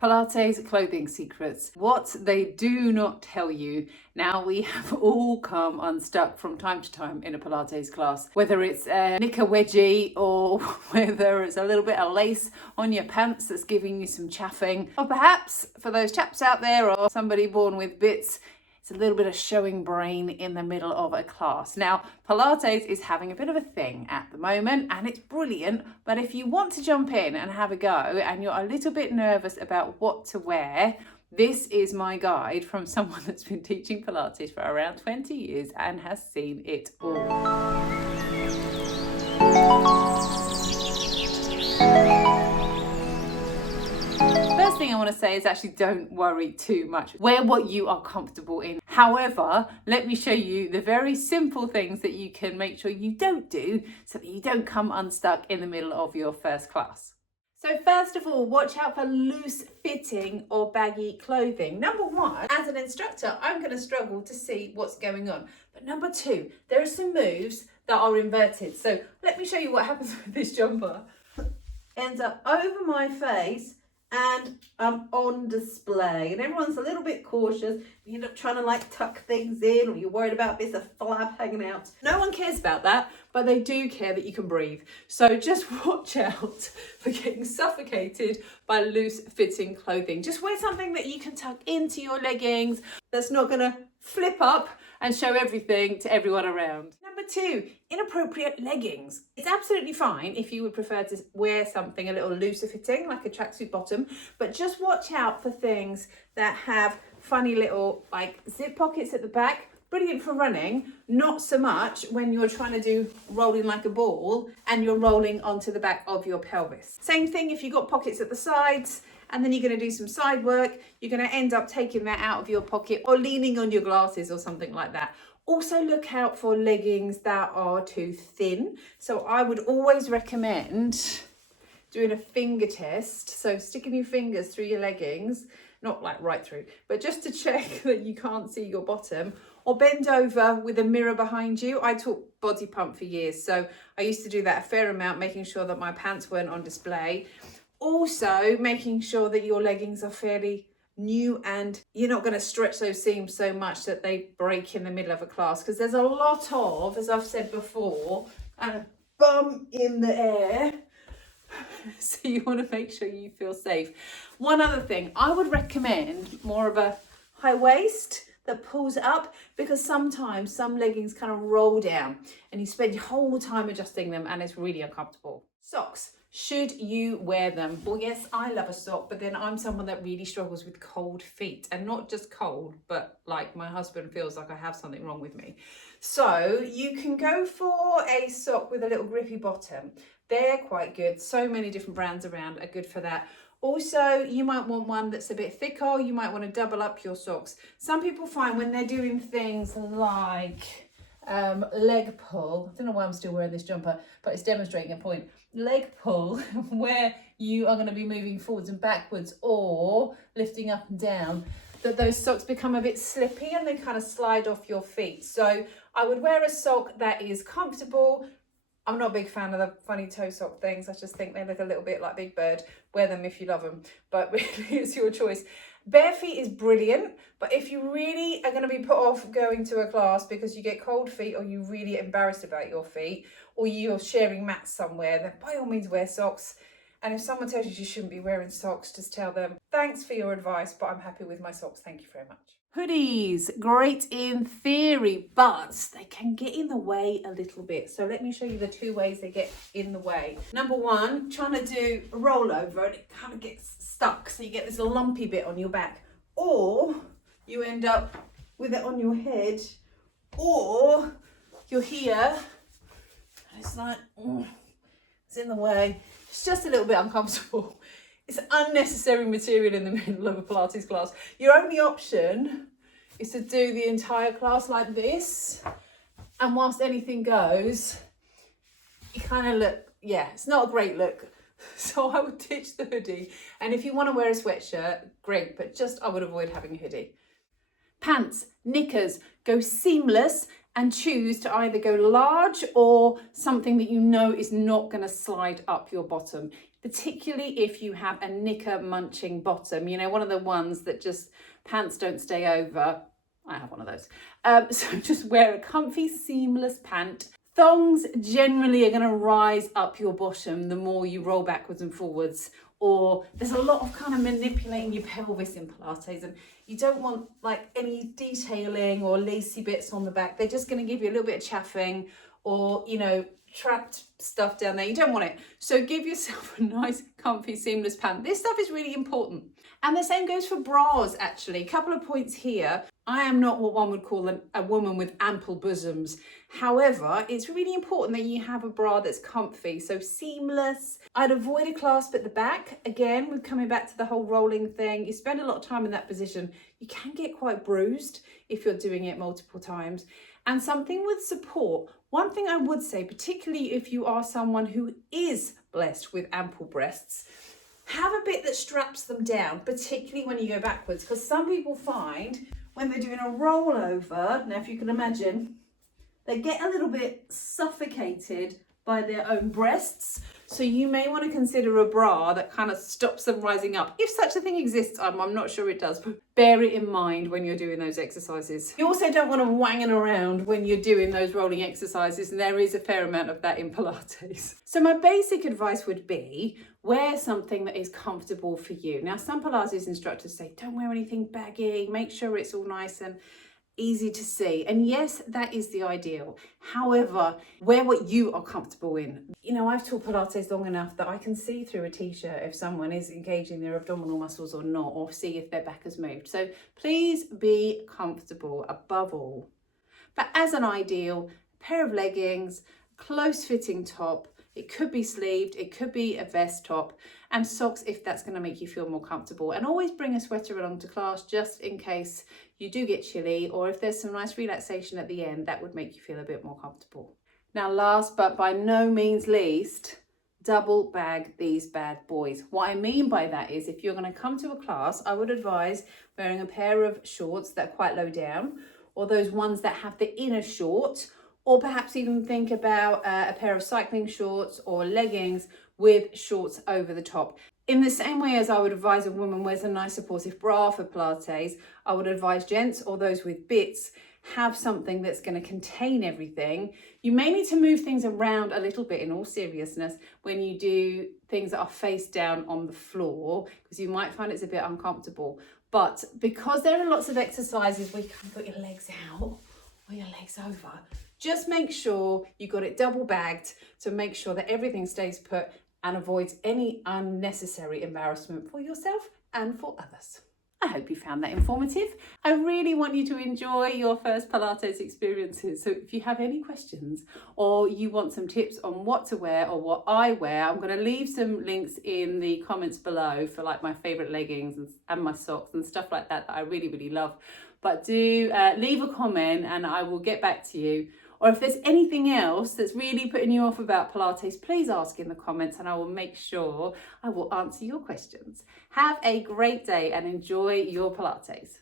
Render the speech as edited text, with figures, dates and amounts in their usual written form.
Pilates clothing secrets. What they do not tell you. Now, we have all come unstuck from time to time in a Pilates class, whether it's a knicker wedgie or whether it's a little bit of lace on your pants that's giving you some chaffing, or perhaps for those chaps out there or somebody born with bits, it's a little bit of showing brain in the middle of a class. Now, Pilates is having a bit of a thing at the moment and it's brilliant, but if you want to jump in and have a go and you're a little bit nervous about what to wear, this is my guide from someone that's been teaching Pilates for around 20 years and has seen it all. First thing I want to say is actually don't worry too much. Wear what you are comfortable in. However, let me show you the very simple things that you can make sure you don't do so that you don't come unstuck in the middle of your first class. So first of all, watch out for loose fitting or baggy clothing. Number one, as an instructor, I'm going to struggle to see what's going on. But number two, there are some moves that are inverted. So let me show you what happens with this jumper. Ends up over my face and I'm on display, and everyone's a little bit cautious. You end up trying to like tuck things in, or you're worried about bits of flab hanging out. No one cares about that, but they do care that you can breathe. So just watch out for getting suffocated by loose fitting clothing. Just wear something that you can tuck into your leggings that's not going to flip up and show everything to everyone around. Number two, inappropriate leggings. It's absolutely fine if you would prefer to wear something a little looser fitting, like a tracksuit bottom, but just watch out for things that have funny little like zip pockets at the back. Brilliant for running, not so much when you're trying to do rolling like a ball and you're rolling onto the back of your pelvis. Same thing if you've got pockets at the sides and then you're going to do some side work, you're going to end up taking that out of your pocket or leaning on your glasses or something like that. Also look out for leggings that are too thin. So I would always recommend doing a finger test. So sticking your fingers through your leggings, not like right through, but just to check that you can't see your bottom, or bend over with a mirror behind you. I taught body pump for years, so I used to do that a fair amount, making sure that my pants weren't on display. Also, making sure that your leggings are fairly new and you're not going to stretch those seams so much that they break in the middle of a class, because there's a lot of, as I've said before, a bum in the air. So you want to make sure you feel safe. One other thing, I would recommend more of a high waist that pulls up, because sometimes some leggings kind of roll down and you spend your whole time adjusting them and it's really uncomfortable. Socks. Should you wear them? Well, yes, I love a sock, but then I'm someone that really struggles with cold feet, and not just cold, but like my husband feels like I have something wrong with me. So you can go for a sock with a little grippy bottom. They're quite good. So many different brands around are good for that. Also, you might want one that's a bit thicker. You might want to double up your socks. Some people find when they're doing things like leg pull, I don't know why I'm still wearing this jumper, but it's demonstrating a point. Leg pull, where you are going to be moving forwards and backwards or lifting up and down, that those socks become a bit slippy and they kind of slide off your feet. So I would wear a sock that is comfortable. I'm not a big fan of the funny toe sock things. I just think they look a little bit like Big Bird. Wear them if you love them, but really it's your choice. Bare feet is brilliant, but if you really are going to be put off going to a class because you get cold feet, or you're really embarrassed about your feet, or you're sharing mats somewhere, then by all means wear socks. And if someone tells you shouldn't be wearing socks, just tell them, thanks for your advice, but I'm happy with my socks. Thank you very much. Hoodies, great in theory, but they can get in the way a little bit. So let me show you the two ways they get in the way. Number one, trying to do a rollover and it kind of gets stuck. So you get this lumpy bit on your back, or you end up with it on your head, or you're here and it's like, it's in the way. It's just a little bit uncomfortable. It's unnecessary material in the middle of a Pilates class. Your only option is to do the entire class like this. And whilst anything goes, you kind of look, yeah, it's not a great look. So I would ditch the hoodie. And if you want to wear a sweatshirt, great, but just I would avoid having a hoodie. Pants, knickers, go seamless and choose to either go large or something that you know is not going to slide up your bottom. particularly if you have a knicker munching bottom, you know, one of the ones that just pants don't stay over. I have one of those. So just wear a comfy, seamless pant. Thongs generally are going to rise up your bottom the more you roll backwards and forwards, or there's a lot of kind of manipulating your pelvis in Pilates, and you don't want like any detailing or lacy bits on the back. They're just going to give you a little bit of chaffing or, you know, trapped stuff down there. You don't want it. So give yourself a nice, comfy, seamless pant. This stuff is really important. And the same goes for bras, actually. A couple of points here. I am not what one would call a woman with ample bosoms. However, it's really important that you have a bra that's comfy, so seamless. I'd avoid a clasp at the back. Again, we're coming back to the whole rolling thing. You spend a lot of time in that position. You can get quite bruised if you're doing it multiple times. And something with support. One thing I would say, particularly if you are someone who is blessed with ample breasts, have a bit that straps them down, particularly when you go backwards, because some people find when they're doing a rollover, now if you can imagine, they get a little bit suffocated by their own breasts. So you may want to consider a bra that kind of stops them rising up. If such a thing exists, I'm not sure it does, but bear it in mind when you're doing those exercises. You also don't want to wanging around when you're doing those rolling exercises, and there is a fair amount of that in Pilates. So my basic advice would be, wear something that is comfortable for you. Now, some Pilates instructors say, don't wear anything baggy, make sure it's all nice and easy to see. And yes, that is the ideal. However, wear what you are comfortable in. You know, I've taught Pilates long enough that I can see through a t-shirt if someone is engaging their abdominal muscles or not, or see if their back has moved. So please be comfortable above all. But as an ideal, a pair of leggings, close fitting top, it could be sleeved, it could be a vest top, and socks if that's going to make you feel more comfortable. And always bring a sweater along to class just in case you do get chilly, or if there's some nice relaxation at the end, that would make you feel a bit more comfortable. Now, last but by no means least, double bag these bad boys. What I mean by that is, if you're going to come to a class, I would advise wearing a pair of shorts that are quite low down, or those ones that have the inner short, or perhaps even think about a pair of cycling shorts or leggings with shorts over the top. In the same way as I would advise a woman wears a nice supportive bra for Pilates, I would advise gents or those with bits have something that's going to contain everything. You may need to move things around a little bit, in all seriousness, when you do things that are face down on the floor, because you might find it's a bit uncomfortable. But because there are lots of exercises where you can put your legs out or your legs over, just make sure you got it double bagged to make sure that everything stays put and avoids any unnecessary embarrassment for yourself and for others. I hope you found that informative. I really want you to enjoy your first Pilates experiences. So if you have any questions or you want some tips on what to wear or what I wear, I'm going to leave some links in the comments below for like my favorite leggings and my socks and stuff like that I really, really love. But do leave a comment and I will get back to you. Or if there's anything else that's really putting you off about Pilates, please ask in the comments and I will make sure I will answer your questions. Have a great day and enjoy your Pilates.